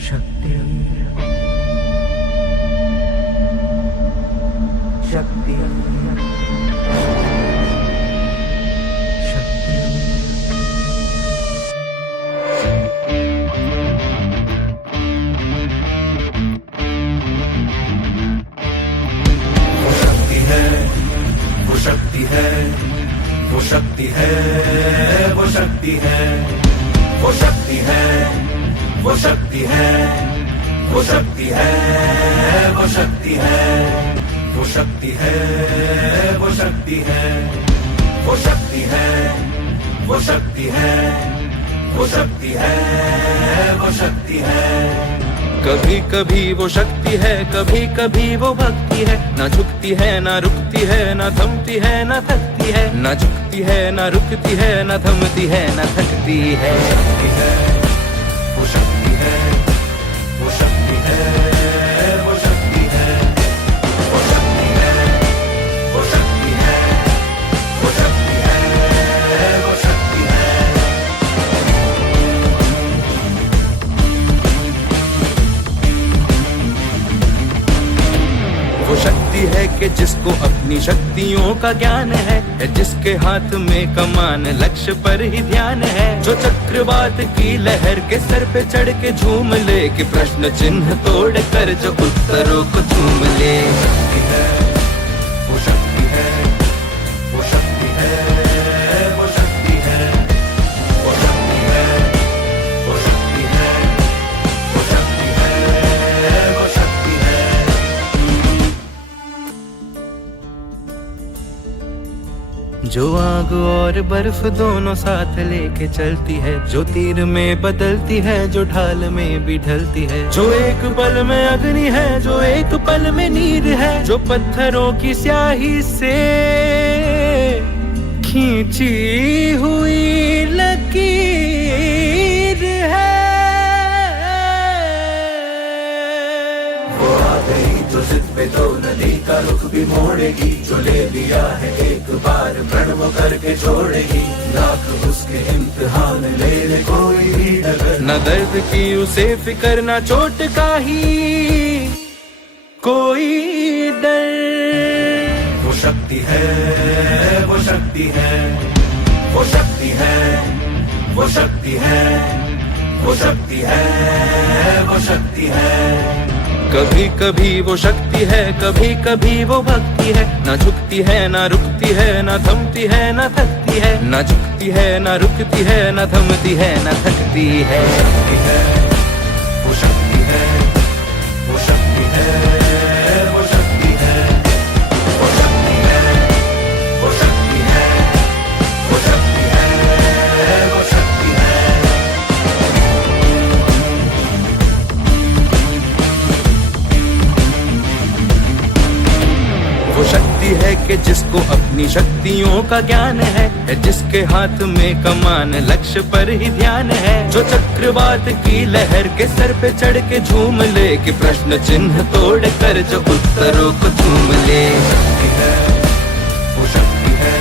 शक्ति शक्ति शक्ति वो शक्ति है, वो शक्ति है, वो शक्ति है, वो शक्ति है, वो शक्ति है, वो शक्ति है, वो शक्ति है, वो शक्ति है, वो शक्ति है, वो शक्ति है, वो शक्ति है, वो शक्ति है, वो शक्ति है, वो शक्ति है। कभी कभी वो शक्ति है, कभी कभी वो भक्ति है। ना झुकती है ना रुकती है, ना थमती है ना थकती है। ना झुकती है ना रुकती है, ना थमती है ना थकती है। वो शक्ति है, वो शक्ति है, वो शक्ति है, वो शक्ति है, वो शक्ति है, वो शक्ति है, वो शक्ति है। वो शक्ति है कि जिसको अपनी शक्तियों का ज्ञान है, जिसके हाथ में कमान लक्ष्य पर ही ध्यान है। जो चक्रवात की लहर के सर पे चढ़ के झूम ले, कि प्रश्न चिन्ह तोड़ कर जो उत्तरों को चूम ले। वो शक्ति है, वो शक्ति है, वो शक्ति है, वो शक्ति है, वो शक्ति है, वो शक्ति है, वो शक्ति है। जो आग और बर्फ दोनों साथ लेके चलती है, जो तीर में बदलती है, जो ढाल में भी ढलती है। जो एक पल में अग्नि है, जो एक पल में नीर है। जो पत्थरों की स्याही से खींची हुई लकीर है। वो आ गई जो जिद पे तो नदी का रुख भी मोड़ेगी। जो ले लिया है एक बार प्रण वो करके छोड़ेगी। लाख उसके इम्तिहान ले ले कोई भी डगर। न दर्द की उसे फिकर, न चोट का ही कोई डर। वो शक्ति है, वो शक्ति है, वो शक्ति है, वो शक्ति है, वो शक्ति है, वो शक्ति है। कभी कभी वो शक्ति है, कभी कभी वो भक्ति है। ना झुकती है ना रुकती है, ना थमती है ना थकती है। ना झुकती है ना रुकती है, ना थमती है ना थकती है। वो शक्ति है, वो शक्ति है, वो शक्ति है, वो शक्ति है, वो शक्ति है, वो शक्ति है, वो शक्ति है। वो शक्ति है कि जिसको अपनी शक्तियों का ज्ञान है, जिसके हाथ में कमान लक्ष्य पर ही ध्यान है। जो चक्रवात की लहर के सर पे चढ़ के झूम ले, कि प्रश्न चिन्ह तोड़ कर जो उत्तरों को चूम ले। वो शक्ति है,